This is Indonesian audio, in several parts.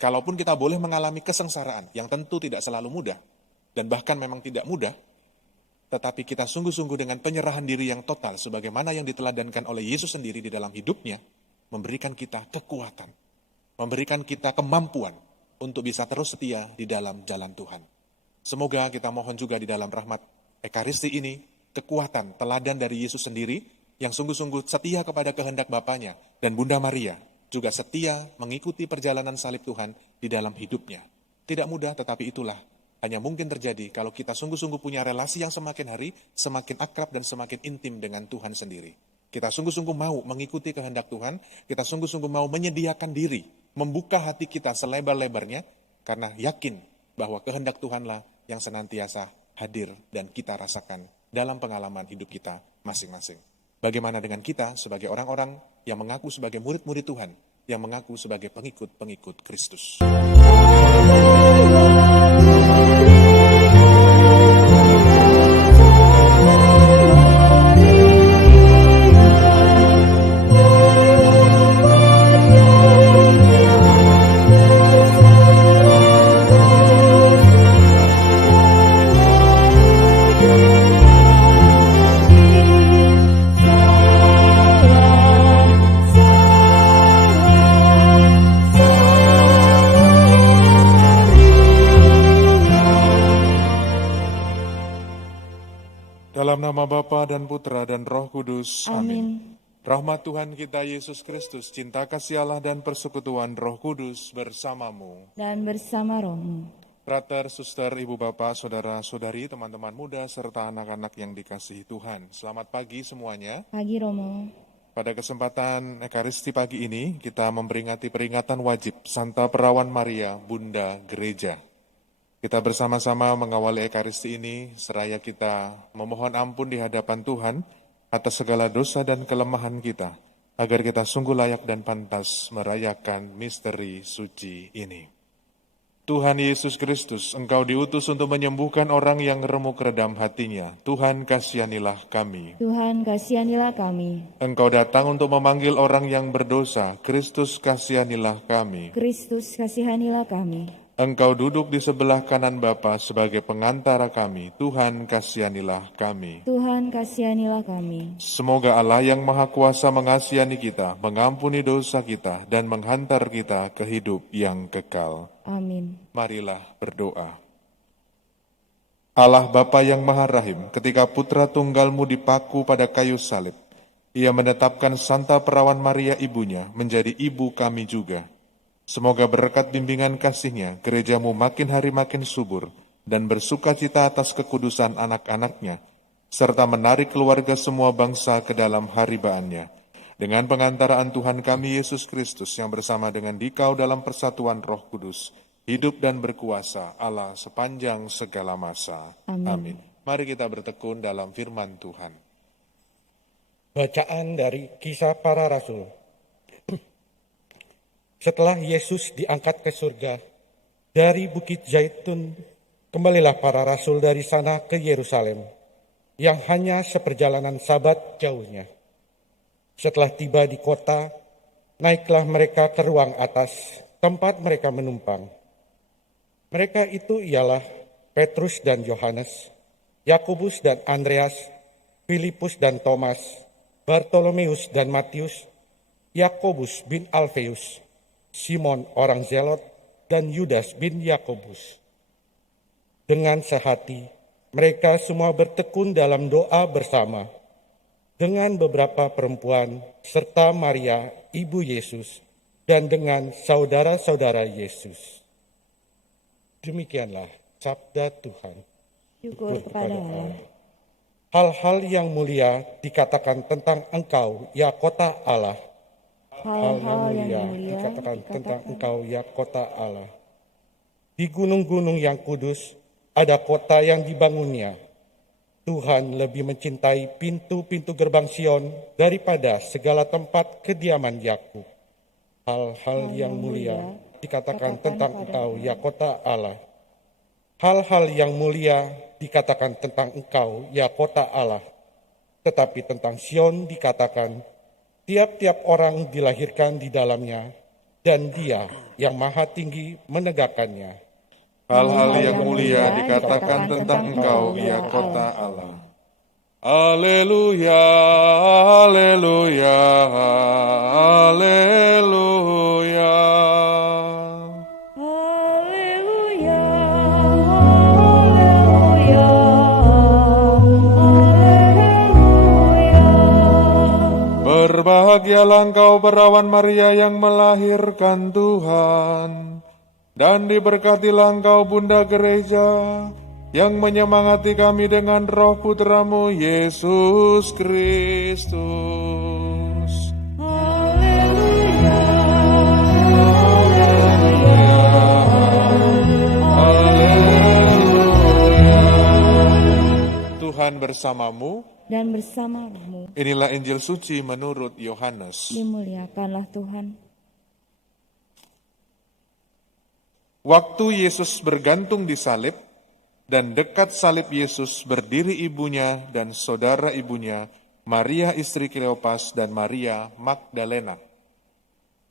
Kalaupun kita boleh mengalami kesengsaraan yang tentu tidak selalu mudah, dan bahkan memang tidak mudah, tetapi kita sungguh-sungguh dengan penyerahan diri yang total, sebagaimana yang diteladankan oleh Yesus sendiri di dalam hidupnya, memberikan kita kekuatan, memberikan kita kemampuan untuk bisa terus setia di dalam jalan Tuhan. Semoga kita mohon juga di dalam rahmat Ekaristi ini, kekuatan, teladan dari Yesus sendiri, yang sungguh-sungguh setia kepada kehendak Bapaknya, dan Bunda Maria, juga setia mengikuti perjalanan salib Tuhan di dalam hidupnya. Tidak mudah, tetapi itulah hanya mungkin terjadi kalau kita sungguh-sungguh punya relasi yang semakin hari, semakin akrab dan semakin intim dengan Tuhan sendiri. Kita sungguh-sungguh mau mengikuti kehendak Tuhan, kita sungguh-sungguh mau menyediakan diri, membuka hati kita selebar-lebarnya, karena yakin bahwa kehendak Tuhanlah yang senantiasa hadir dan kita rasakan dalam pengalaman hidup kita masing-masing. Bagaimana dengan kita sebagai orang-orang yang mengaku sebagai murid-murid Tuhan, yang mengaku sebagai pengikut-pengikut Kristus? Dalam nama Bapa dan Putra dan Roh Kudus. Amin. Rahmat Tuhan kita Yesus Kristus, cinta kasih Allah dan persekutuan Roh Kudus bersamamu. Dan bersama rohmu. Frater, suster, ibu bapak, saudara-saudari, teman-teman muda, serta anak-anak yang dikasihi Tuhan. Selamat pagi semuanya. Pagi Romo. Pada kesempatan Ekaristi pagi ini, kita memperingati peringatan wajib Santa Perawan Maria, Bunda Gereja. Kita bersama-sama mengawali Ekaristi ini, seraya kita memohon ampun di hadapan Tuhan atas segala dosa dan kelemahan kita, agar kita sungguh layak dan pantas merayakan misteri suci ini. Tuhan Yesus Kristus, Engkau diutus untuk menyembuhkan orang yang remuk redam hatinya. Tuhan, kasihanilah kami. Tuhan, kasihanilah kami. Engkau datang untuk memanggil orang yang berdosa. Kristus, kasihanilah kami. Kristus, kasihanilah kami. Engkau duduk di sebelah kanan Bapa sebagai pengantara kami. Tuhan, kasihanilah kami. Tuhan, kasihanilah kami. Semoga Allah yang Maha Kuasa mengasihani kita, mengampuni dosa kita, dan menghantar kita ke hidup yang kekal. Amin. Marilah berdoa. Allah Bapa yang Maha Rahim, ketika Putra Tunggal-Mu dipaku pada kayu salib, Ia menetapkan Santa Perawan Maria ibunya menjadi ibu kami juga. Semoga berkat bimbingan kasih-Nya, gereja-Mu makin hari makin subur dan bersuka cita atas kekudusan anak-anaknya, serta menarik keluarga semua bangsa ke dalam haribaannya. Dengan pengantaraan Tuhan kami Yesus Kristus yang bersama dengan Dikau dalam persatuan Roh Kudus, hidup dan berkuasa Allah sepanjang segala masa. Amin. Mari kita bertekun dalam firman Tuhan. Bacaan dari Kisah Para Rasul. Setelah Yesus diangkat ke surga, dari Bukit Zaitun, kembalilah para rasul dari sana ke Yerusalem, yang hanya seperjalanan Sabat jauhnya. Setelah tiba di kota, naiklah mereka ke ruang atas, tempat mereka menumpang. Mereka itu ialah Petrus dan Yohanes, Yakobus dan Andreas, Filipus dan Thomas, Bartolomeus dan Matius, Yakobus bin Alfeus, Simon orang Zelot, dan Yudas bin Yakobus. Dengan sehati, mereka semua bertekun dalam doa bersama, dengan beberapa perempuan, serta Maria, ibu Yesus, dan dengan saudara-saudara Yesus. Demikianlah sabda Tuhan. Syukur kepada Allah. Hal-hal yang mulia dikatakan tentang Engkau, ya kota Allah. Hal-hal yang mulia dikatakan tentang Engkau, ya kota Allah. Di gunung-gunung yang kudus ada kota yang dibangunnya. Tuhan lebih mencintai pintu-pintu gerbang Sion daripada segala tempat kediaman Yakub. Hal-hal yang mulia dikatakan tentang Engkau, ya kota Allah. Hal-hal yang mulia dikatakan tentang Engkau, ya kota Allah. Tetapi tentang Sion dikatakan, tiap-tiap orang dilahirkan di dalamnya, dan Dia yang Maha Tinggi menegakkannya. Hal-hal yang mulia dikatakan tentang Engkau, ya kota Allah. Haleluya, haleluya, haleluya. Haleluya, haleluya, haleluya. Berbahagialah engkau perawan Maria yang melahirkan Tuhan, dan diberkatilah engkau Bunda Gereja, yang menyemangati kami dengan roh putramu Yesus Kristus. Haleluya, Haleluya. Tuhan bersamamu. dan bersamamu. Inilah Injil suci menurut Yohanes. Dimuliakanlah Tuhan. Waktu Yesus bergantung di salib, dan dekat salib Yesus berdiri ibunya dan saudara ibunya, Maria istri Kleopas dan Maria Magdalena.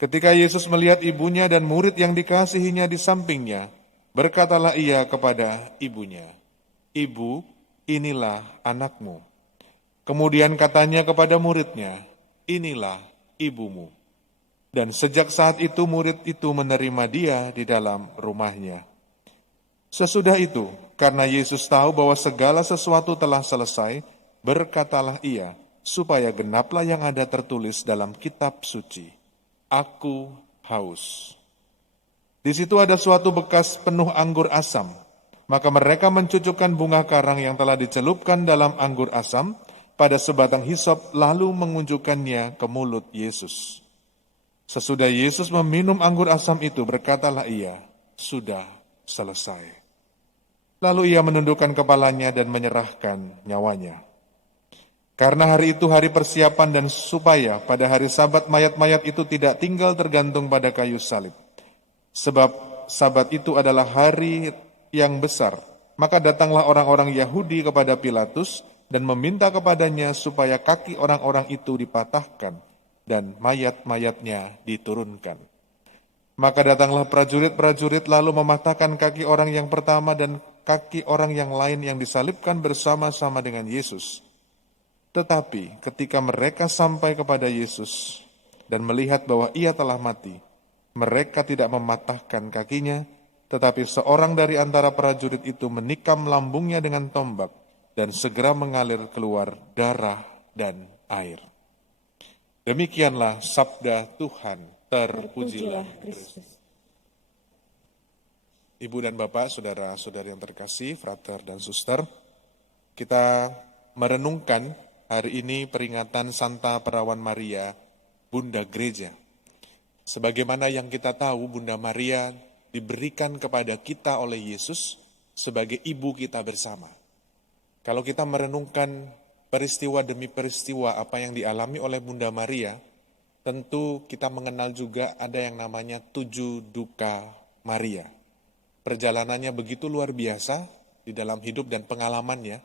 Ketika Yesus melihat ibunya dan murid yang dikasihinya di sampingnya, berkatalah ia kepada ibunya, "Ibu, inilah anakmu." Kemudian katanya kepada muridnya, "Inilah ibumu." Dan sejak saat itu murid itu menerima dia di dalam rumahnya. Sesudah itu, karena Yesus tahu bahwa segala sesuatu telah selesai, berkatalah ia, supaya genaplah yang ada tertulis dalam kitab suci, "Aku haus." Di situ ada suatu bekas penuh anggur asam. Maka mereka mencucukkan bunga karang yang telah dicelupkan dalam anggur asam pada sebatang hisop, lalu mengunjukkannya ke mulut Yesus. Sesudah Yesus meminum anggur asam itu, berkatalah ia, "Sudah selesai." Lalu ia menundukkan kepalanya dan menyerahkan nyawanya. Karena hari itu hari persiapan dan supaya pada hari Sabat mayat-mayat itu tidak tinggal tergantung pada kayu salib. Sebab Sabat itu adalah hari yang besar. Maka datanglah orang-orang Yahudi kepada Pilatus dan meminta kepadanya supaya kaki orang-orang itu dipatahkan dan mayat-mayatnya diturunkan. Maka datanglah prajurit-prajurit lalu mematahkan kaki orang yang pertama dan kaki orang yang lain yang disalibkan bersama-sama dengan Yesus. Tetapi ketika mereka sampai kepada Yesus dan melihat bahwa ia telah mati, mereka tidak mematahkan kakinya, tetapi seorang dari antara prajurit itu menikam lambungnya dengan tombak dan segera mengalir keluar darah dan air. Demikianlah sabda Tuhan. Terpujilah Kristus. Ibu dan Bapak, saudara-saudari yang terkasih, frater dan suster, kita merenungkan hari ini peringatan Santa Perawan Maria, Bunda Gereja. Sebagaimana yang kita tahu, Bunda Maria diberikan kepada kita oleh Yesus sebagai ibu kita bersama. Kalau kita merenungkan peristiwa demi peristiwa apa yang dialami oleh Bunda Maria, tentu kita mengenal juga ada yang namanya 7 duka Maria. Perjalanannya begitu luar biasa di dalam hidup dan pengalamannya,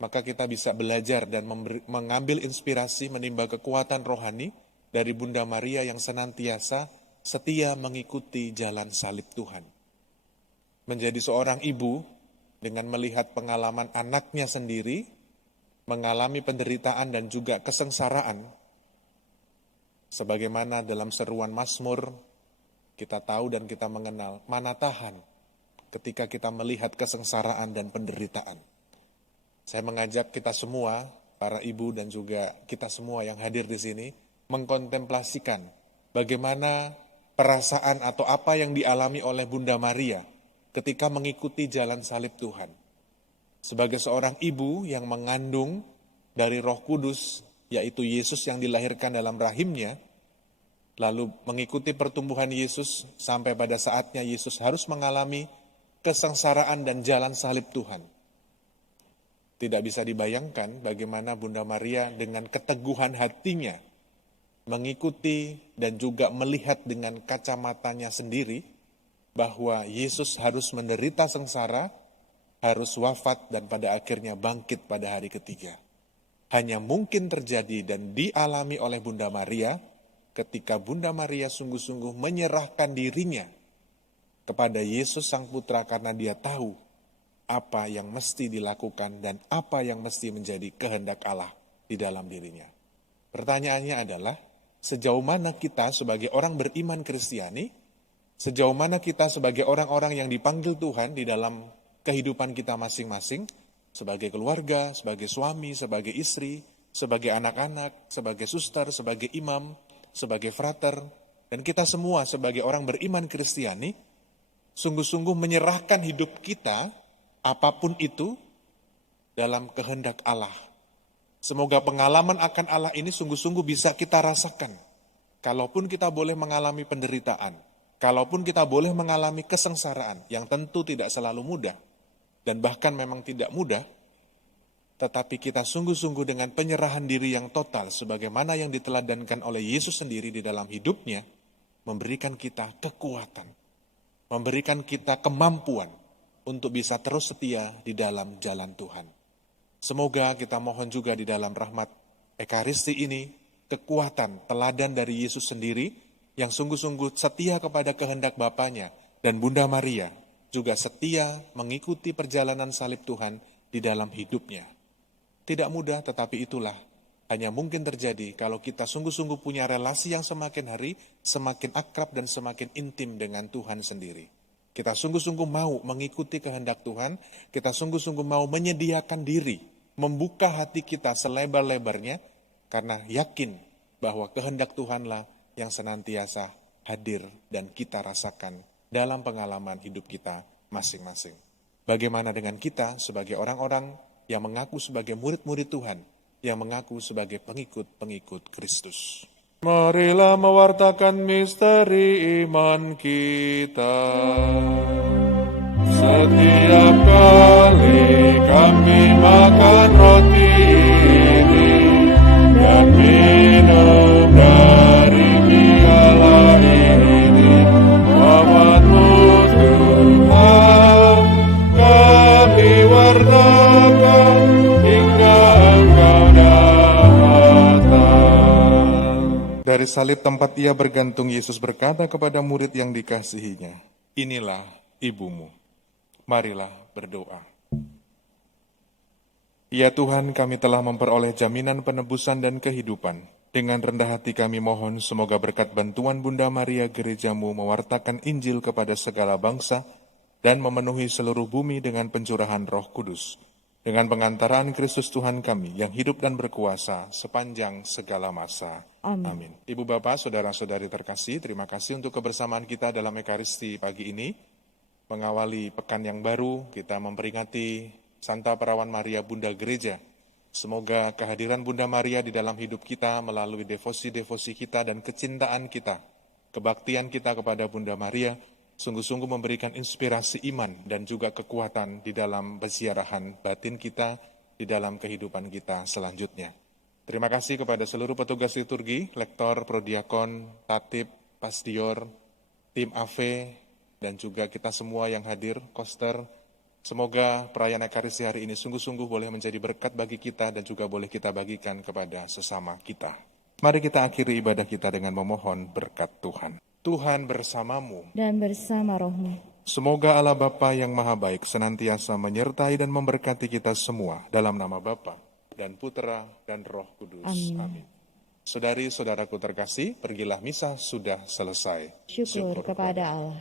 maka kita bisa belajar dan mengambil inspirasi, menimba kekuatan rohani dari Bunda Maria yang senantiasa setia mengikuti jalan salib Tuhan. Menjadi seorang ibu dengan melihat pengalaman anaknya sendiri, mengalami penderitaan dan juga kesengsaraan, sebagaimana dalam seruan Mazmur, kita tahu dan kita mengenal, mana tahan ketika kita melihat kesengsaraan dan penderitaan. Saya mengajak kita semua, para ibu dan juga kita semua yang hadir di sini, mengkontemplasikan bagaimana perasaan atau apa yang dialami oleh Bunda Maria ketika mengikuti jalan salib Tuhan. Sebagai seorang ibu yang mengandung dari Roh Kudus, yaitu Yesus yang dilahirkan dalam rahimnya, lalu mengikuti pertumbuhan Yesus sampai pada saatnya Yesus harus mengalami kesengsaraan dan jalan salib Tuhan. Tidak bisa dibayangkan bagaimana Bunda Maria dengan keteguhan hatinya mengikuti dan juga melihat dengan kacamatanya sendiri bahwa Yesus harus menderita sengsara, harus wafat dan pada akhirnya bangkit pada hari ketiga. Hanya mungkin terjadi dan dialami oleh Bunda Maria ketika Bunda Maria sungguh-sungguh menyerahkan dirinya kepada Yesus Sang Putra karena dia tahu apa yang mesti dilakukan dan apa yang mesti menjadi kehendak Allah di dalam dirinya. Pertanyaannya adalah, sejauh mana kita sebagai orang beriman Kristiani, sejauh mana kita sebagai orang-orang yang dipanggil Tuhan di dalam kehidupan kita masing-masing, sebagai keluarga, sebagai suami, sebagai istri, sebagai anak-anak, sebagai suster, sebagai imam, sebagai frater, dan kita semua sebagai orang beriman Kristiani, sungguh-sungguh menyerahkan hidup kita, apapun itu, dalam kehendak Allah. Semoga pengalaman akan Allah ini sungguh-sungguh bisa kita rasakan. Kalaupun kita boleh mengalami penderitaan, kalaupun kita boleh mengalami kesengsaraan, yang tentu tidak selalu mudah, dan bahkan memang tidak mudah, tetapi kita sungguh-sungguh dengan penyerahan diri yang total, sebagaimana yang diteladankan oleh Yesus sendiri di dalam hidupnya, memberikan kita kekuatan, memberikan kita kemampuan untuk bisa terus setia di dalam jalan Tuhan. Semoga kita mohon juga di dalam rahmat Ekaristi ini, kekuatan teladan dari Yesus sendiri, yang sungguh-sungguh setia kepada kehendak Bapanya, dan Bunda Maria juga setia mengikuti perjalanan salib Tuhan di dalam hidupnya. Tidak mudah, tetapi itulah hanya mungkin terjadi kalau kita sungguh-sungguh punya relasi yang semakin hari semakin akrab dan semakin intim dengan Tuhan sendiri. Kita sungguh-sungguh mau mengikuti kehendak Tuhan, kita sungguh-sungguh mau menyediakan diri, membuka hati kita selebar-lebarnya, karena yakin bahwa kehendak Tuhanlah yang senantiasa hadir dan kita rasakan dalam pengalaman hidup kita masing-masing. Bagaimana dengan kita sebagai orang-orang yang mengaku sebagai murid-murid Tuhan, yang mengaku sebagai pengikut-pengikut Kristus? Marilah mewartakan misteri iman kita. Setiap kali kami makan roti ini dan minum dari piala ini, rahmat-Mu Tuhan kami wartakan hingga Engkau datang. Dari salib tempat Ia bergantung, Yesus berkata kepada murid yang dikasihinya, "Inilah ibumu." Marilah berdoa. Ya Tuhan, kami telah memperoleh jaminan penebusan dan kehidupan. Dengan rendah hati kami mohon, semoga berkat bantuan Bunda Maria gerejamu mewartakan Injil kepada segala bangsa dan memenuhi seluruh bumi dengan pencurahan Roh Kudus. Dengan pengantaraan Kristus Tuhan kami yang hidup dan berkuasa sepanjang segala masa. Amin. Ibu Bapak, saudara-saudari terkasih, terima kasih untuk kebersamaan kita dalam Ekaristi pagi ini. Mengawali pekan yang baru, kita memperingati Santa Perawan Maria Bunda Gereja. Semoga kehadiran Bunda Maria di dalam hidup kita melalui devosi-devosi kita dan kecintaan kita, kebaktian kita kepada Bunda Maria, sungguh-sungguh memberikan inspirasi iman dan juga kekuatan di dalam peziarahan batin kita, di dalam kehidupan kita selanjutnya. Terima kasih kepada seluruh petugas liturgi, lektor, prodiakon, tatib, pasdior, tim AV, dan juga kita semua yang hadir, koster. Semoga perayaan Ekaristi hari ini sungguh-sungguh boleh menjadi berkat bagi kita dan juga boleh kita bagikan kepada sesama kita. Mari kita akhiri ibadah kita dengan memohon berkat Tuhan. Tuhan bersamamu dan bersama rohmu. Semoga Allah Bapa yang Maha Baik senantiasa menyertai dan memberkati kita semua dalam nama Bapa dan Putera dan Roh Kudus. Amin. Saudari-saudaraku terkasih, pergilah misa sudah selesai. Syukur kepada Allah.